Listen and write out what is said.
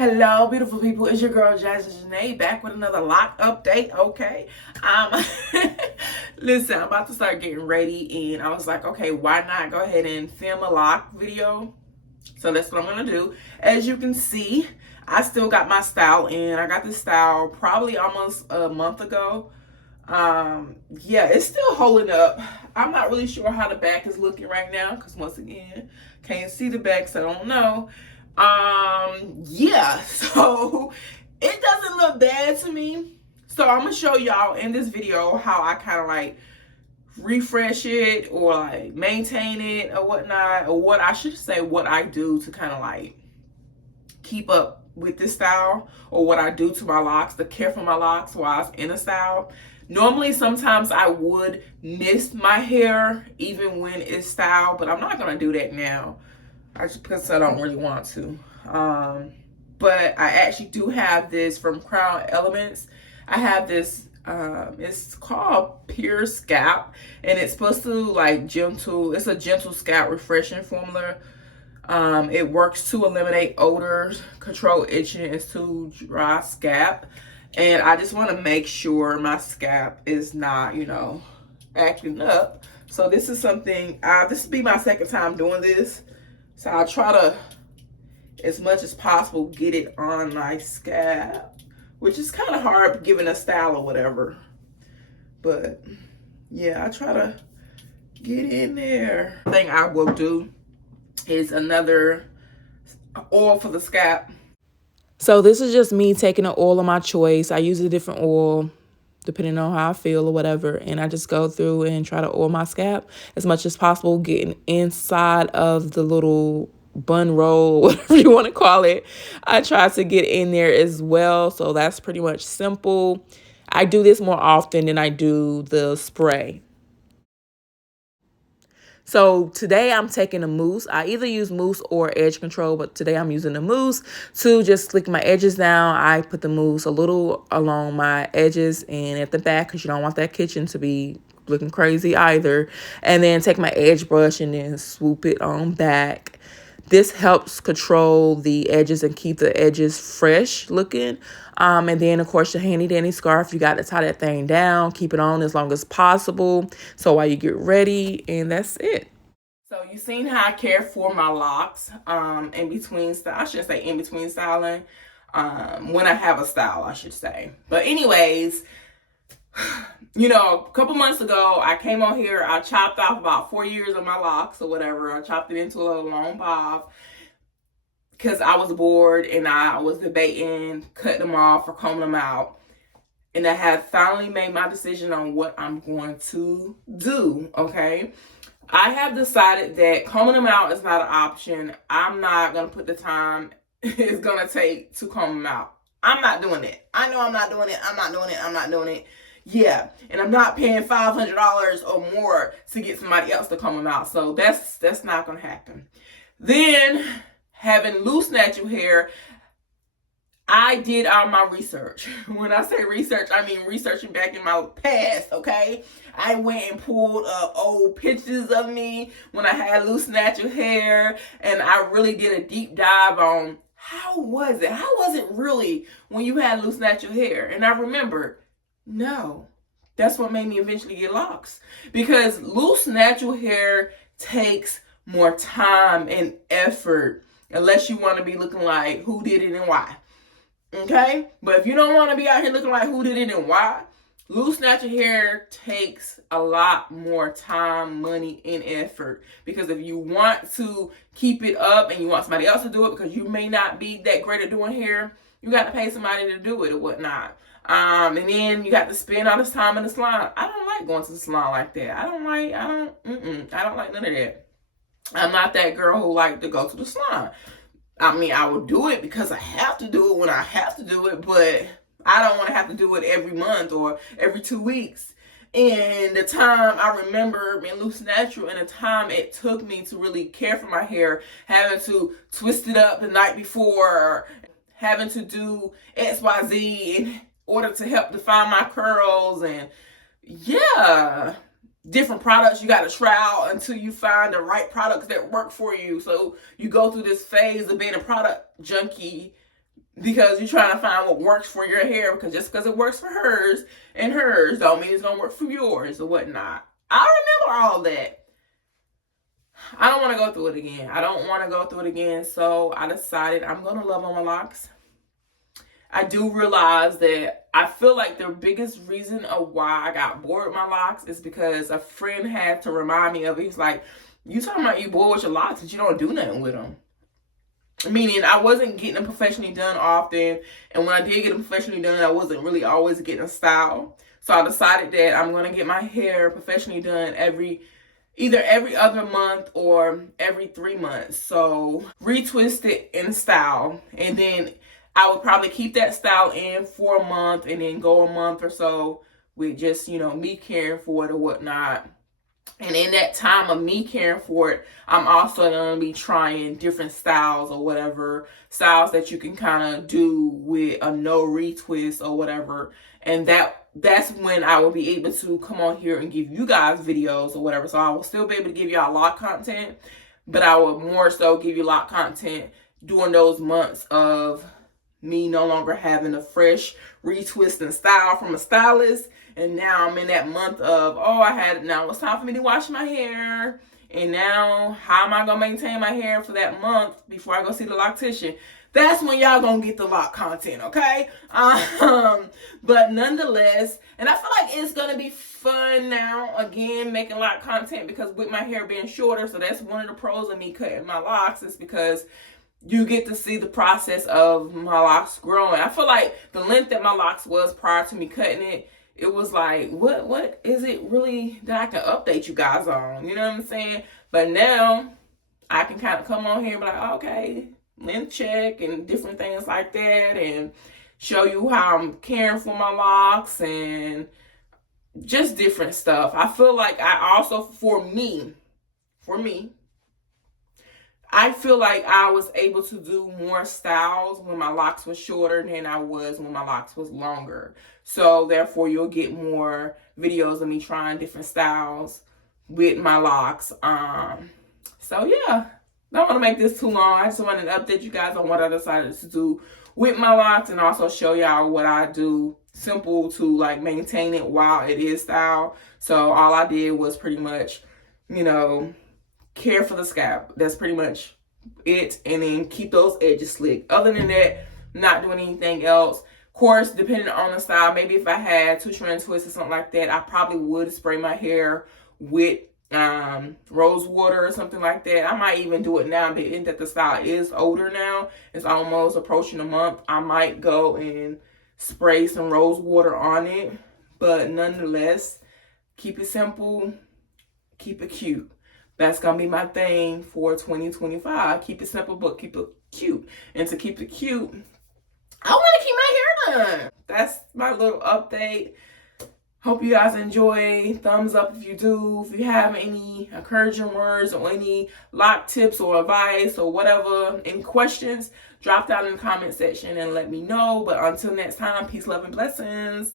Hello, beautiful people. It's your girl Jazzy Janae back with another lock update. Okay, um, listen, I'm about to start getting ready, and I was like, okay, why not go ahead and film a lock video? So that's what I'm gonna do. As you can see, I still got my style in. I got this style probably almost a month ago. Yeah, it's still holding up. I'm not really sure how the back is looking right now because once again, can't see the back, so I don't know. Yeah, so it doesn't look bad to me. So I'm gonna show y'all in this video how I kind of like refresh it or like maintain it or whatnot, or what I should say, what I do to kind of like keep up with this style, or what I do to my locks to care for my locks while I was in a style. Normally, sometimes I would mist my hair even when it's styled, but I'm not gonna do that now. Because I don't really want to. But I actually do have this from Crown Elements. I have this, it's called Pure Scalp, and it's supposed to like it's a gentle scalp refreshing formula. It works to eliminate odors, control itching, and soothe dry scalp. And I just want to make sure my scalp is not, acting up. So this is something, this will be my second time doing this. So I'll try to, as much as possible, get it on my scalp, which is kind of hard given a style or whatever. But yeah, I try to get in there. The thing I will do is another oil for the scalp. So this is just me taking an oil of my choice. I use a different oil depending on how I feel or whatever. And I just go through and try to oil my scalp as much as possible, getting inside of the little bun roll, whatever you want to call it. I try to get in there as well. So that's pretty much simple. I do this more often than I do the spray. So today I'm taking a mousse. I either use mousse or edge control, but today I'm using the mousse to just slick my edges down. I put the mousse a little along my edges and at the back because you don't want that kitchen to be looking crazy either. And then take my edge brush and then swoop it on back. This helps control the edges and keep the edges fresh looking. And then, of course, your handy dandy scarf, you got to tie that thing down, keep it on as long as possible. So while you get ready, and that's it. So you've seen how I care for my locks in between style. I should say in between styling. When I have a style, I should say. But anyways, a couple months ago, I came on here, I chopped off about 4 years of my locks or whatever. I chopped it into a little long bob because I was bored and I was debating cutting them off or combing them out. And I have finally made my decision on what I'm going to do, okay? I have decided that combing them out is not an option. I'm not going to put the time it's going to take to comb them out. I'm not doing it. I know I'm not doing it. I'm not doing it. I'm not doing it. Yeah, and I'm not paying $500 or more to get somebody else to comb them out. So that's not going to happen. Then, having loose natural hair, I did all my research. When I say research, I mean researching back in my past, okay? I went and pulled up old pictures of me when I had loose natural hair, and I really did a deep dive on how was it? How was it really when you had loose natural hair? And I remembered, no, that's what made me eventually get locks. Because loose natural hair takes more time and effort, unless you want to be looking like who did it and why. Okay? But if you don't want to be out here looking like who did it and why, loose natural hair takes a lot more time, money, and effort. Because if you want to keep it up and you want somebody else to do it because you may not be that great at doing hair, you got to pay somebody to do it or whatnot. And then you got to spend all this time in the salon. I don't like going to the salon like that. I don't like none of that. I'm not that girl who like to go to the salon. I mean, I will do it because I have to do it when I have to do it, but I don't want to have to do it every month or every 2 weeks. And the time I remember in loose natural and the time it took me to really care for my hair, having to twist it up the night before, having to do XYZ in order to help define my curls, and yeah, different products you got to try out until you find the right products that work for you. So you go through this phase of being a product junkie because you're trying to find what works for your hair, because just because it works for hers and hers don't mean it's gonna work for yours or whatnot. I remember all that. I don't want to go through it again. I don't want to go through it again. So I decided I'm gonna love on my locks. I do realize that I feel like the biggest reason of why I got bored with my locks is because a friend had to remind me of it. He's like, you talking about you bored with your locks, but you don't do nothing with them. Meaning I wasn't getting them professionally done often. And when I did get them professionally done, I wasn't really always getting a style. So I decided that I'm going to get my hair professionally done either every other month or every 3 months. So retwist it in style. And then I would probably keep that style in for a month and then go a month or so with just, me caring for it or whatnot. And in that time of me caring for it, I'm also going to be trying different styles or whatever, styles that you can kind of do with a no retwist or whatever. And that's when I will be able to come on here and give you guys videos or whatever. So I will still be able to give y'all lock content, but I will more so give you lock content during those months of me no longer having a fresh retwist and style from a stylist. And now I'm in that month of, now it's time for me to wash my hair. And now, how am I going to maintain my hair for that month before I go see the loctician? That's when y'all going to get the lock content, okay? But nonetheless, and I feel like it's going to be fun now, again, making lock content, because with my hair being shorter, so that's one of the pros of me cutting my locks, is because you get to see the process of my locks growing. I feel like the length that my locks was prior to me cutting it was like, what is it really that I can update you guys on? You know what I'm saying? But now I can kind of come on here and be like, okay, length check and different things like that, and show you how I'm caring for my locks and just different stuff. I feel like I also, for me, I feel like I was able to do more styles when my locks were shorter than I was when my locks was longer. So therefore, you'll get more videos of me trying different styles with my locks. So yeah, don't want to make this too long. I just wanted to update you guys on what I decided to do with my locks, and also show y'all what I do simple to like maintain it while it is style. So all I did was pretty much, care for the scalp. That's pretty much it. And then keep those edges slick. Other than that, not doing anything else. Of course, depending on the style, maybe if I had 2-strand twists or something like that, I probably would spray my hair with rose water or something like that. I might even do it now, being that the style is older now. It's almost approaching a month. I might go and spray some rose water on it. But nonetheless, keep it simple, keep it cute. That's going to be my thing for 2025. Keep it simple, but keep it cute. And to keep it cute, I want to keep my hair done. That's my little update. Hope you guys enjoy. Thumbs up if you do. If you have any encouraging words or any lock tips or advice or whatever, any questions, drop down in the comment section and let me know. But until next time, peace, love, and blessings.